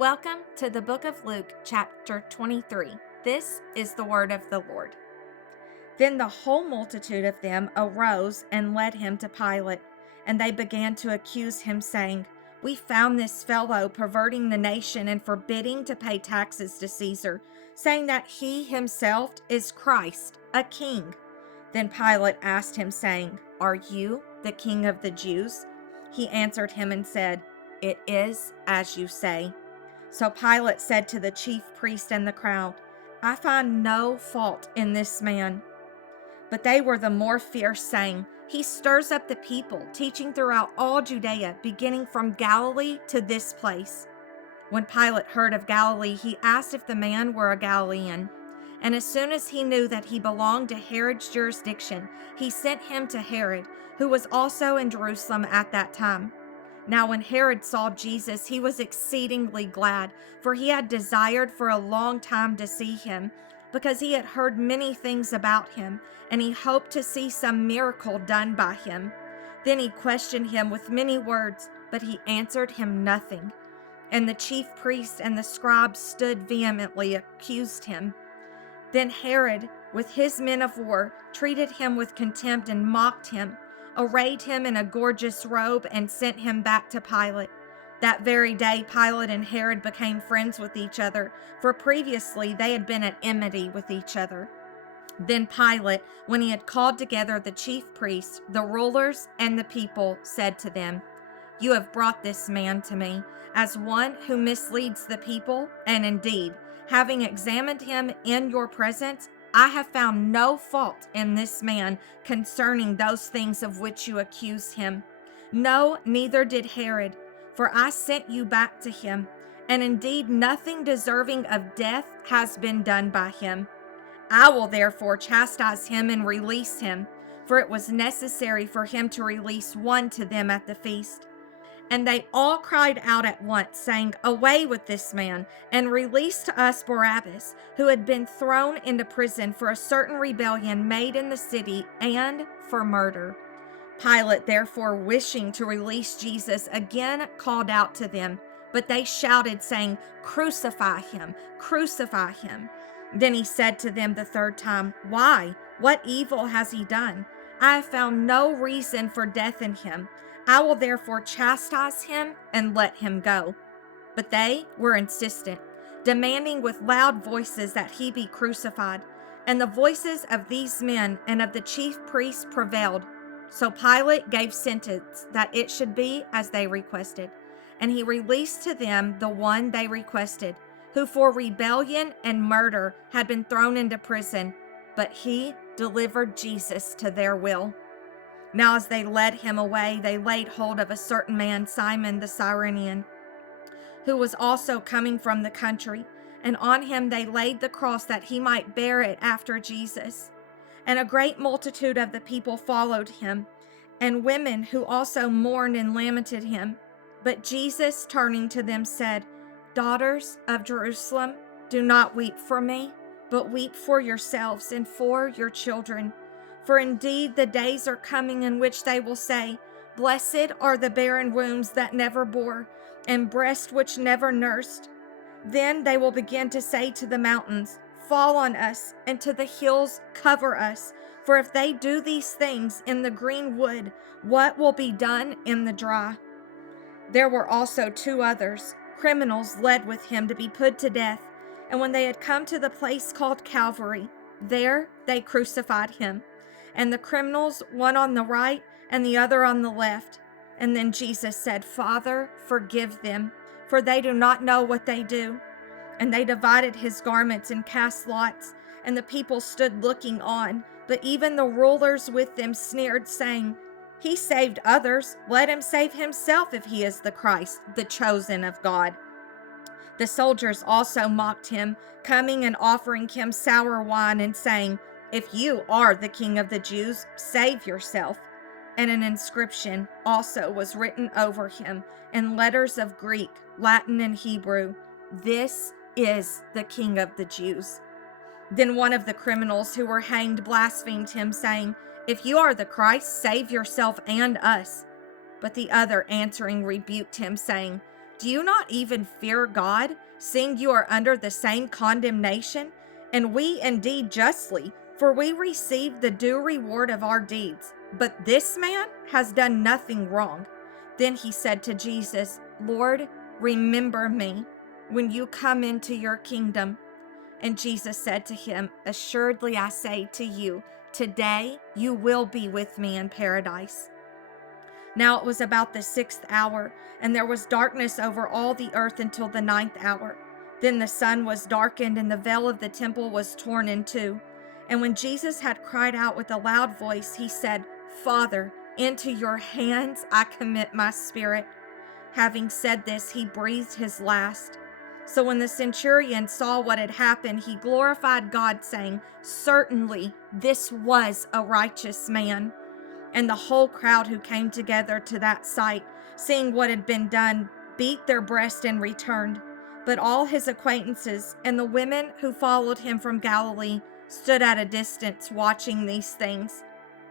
Welcome to the book of Luke, chapter 23. This is the word of the Lord. Then the whole multitude of them arose and led him to Pilate, and they began to accuse him, saying, "We found this fellow perverting the nation and forbidding to pay taxes to Caesar, saying that he himself is Christ, a king." Then Pilate asked him, saying, "Are you the king of the Jews?" He answered him and said, "It is as you say." So Pilate said to the chief priest and the crowd, "I find no fault in this man." But they were the more fierce, saying, "He stirs up the people, teaching throughout all Judea, beginning from Galilee to this place." When Pilate heard of Galilee, he asked if the man were a Galilean. And as soon as he knew that he belonged to Herod's jurisdiction, he sent him to Herod, who was also in Jerusalem at that time. Now when Herod saw Jesus, he was exceedingly glad, for he had desired for a long time to see him, because he had heard many things about him, and he hoped to see some miracle done by him. Then he questioned him with many words, but he answered him nothing. And the chief priests and the scribes stood vehemently accused him. Then Herod, with his men of war, treated him with contempt and mocked him, arrayed him in a gorgeous robe, and sent him back to Pilate. That very day Pilate and Herod became friends with each other, for previously they had been at enmity with each other. Then Pilate, when he had called together the chief priests, the rulers, and the people, said to them, "You have brought this man to me as one who misleads the people, and indeed, having examined him in your presence, I have found no fault in this man concerning those things of which you accuse him. No, neither did Herod, for I sent you back to him, and indeed nothing deserving of death has been done by him. I will therefore chastise him and release him, for it was necessary for him to release one to them at the feast." And they all cried out at once, saying, "Away with this man, and release to us Barabbas, who had been thrown into prison for a certain rebellion made in the city, and for murder." Pilate, therefore, wishing to release Jesus, again called out to them, but they shouted, saying, "Crucify him, crucify him." Then he said to them the third time, "Why? What evil has he done? I have found no reason for death in him. I will therefore chastise him and let him go." But they were insistent, demanding with loud voices that he be crucified. And the voices of these men and of the chief priests prevailed. So Pilate gave sentence that it should be as they requested. And he released to them the one they requested, who for rebellion and murder had been thrown into prison. But he delivered Jesus to their will. Now as they led him away, they laid hold of a certain man, Simon the Cyrenian, who was also coming from the country, and on him they laid the cross that he might bear it after Jesus. And a great multitude of the people followed him, and women who also mourned and lamented him. But Jesus, turning to them, said, "Daughters of Jerusalem, do not weep for me, but weep for yourselves and for your children. For indeed the days are coming in which they will say, 'Blessed are the barren wombs that never bore, and breasts which never nursed.' Then they will begin to say to the mountains, 'Fall on us,' and to the hills, 'Cover us.' For if they do these things in the green wood, what will be done in the dry?" There were also two others, criminals, led with him to be put to death. And when they had come to the place called Calvary, there they crucified him, and the criminals, one on the right and the other on the left. And then Jesus said, "Father, forgive them, for they do not know what they do." And they divided his garments and cast lots, and the people stood looking on. But even the rulers with them sneered, saying, "He saved others. Let him save himself if he is the Christ, the chosen of God." The soldiers also mocked him, coming and offering him sour wine and saying, "If you are the king of the Jews, save yourself." And an inscription also was written over him in letters of Greek, Latin, and Hebrew, "This is the King of the Jews." Then one of the criminals who were hanged blasphemed him, saying, "If you are the Christ, save yourself and us." But the other answering rebuked him, saying, Do you not even fear God, seeing you are under the same condemnation? And we indeed justly, for we receive the due reward of our deeds. But this man has done nothing wrong." Then he said to Jesus, "Lord, remember me when you come into your kingdom." And Jesus said to him, "Assuredly I say to you, today you will be with me in paradise." Now it was about the 6th hour, and there was darkness over all the earth until the 9th hour. Then the sun was darkened, and the veil of the temple was torn in two. And when Jesus had cried out with a loud voice, he said, "Father, into your hands I commit my spirit." Having said this, he breathed his last. So when the centurion saw what had happened, he glorified God, saying, "Certainly this was a righteous man." And the whole crowd who came together to that sight, seeing what had been done, beat their breast and returned. But all his acquaintances and the women who followed him from Galilee stood at a distance watching these things.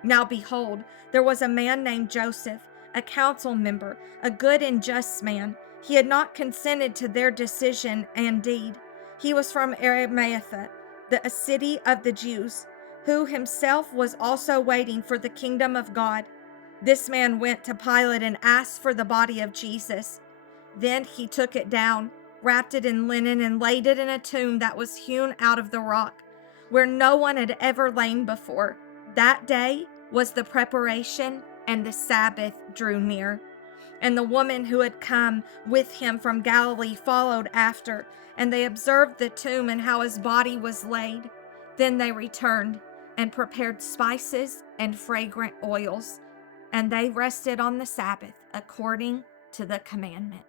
Now behold, there was a man named Joseph, a council member, a good and just man. He had not consented to their decision and deed. He was from Arimathea, a city of the Jews, who himself was also waiting for the kingdom of God. This man went to Pilate and asked for the body of Jesus. Then he took it down, wrapped it in linen, and laid it in a tomb that was hewn out of the rock, where no one had ever lain before. That day was the preparation, and the Sabbath drew near. And the woman who had come with him from Galilee followed after, and they observed the tomb and how his body was laid. Then they returned and prepared spices and fragrant oils, and they rested on the Sabbath according to the commandment.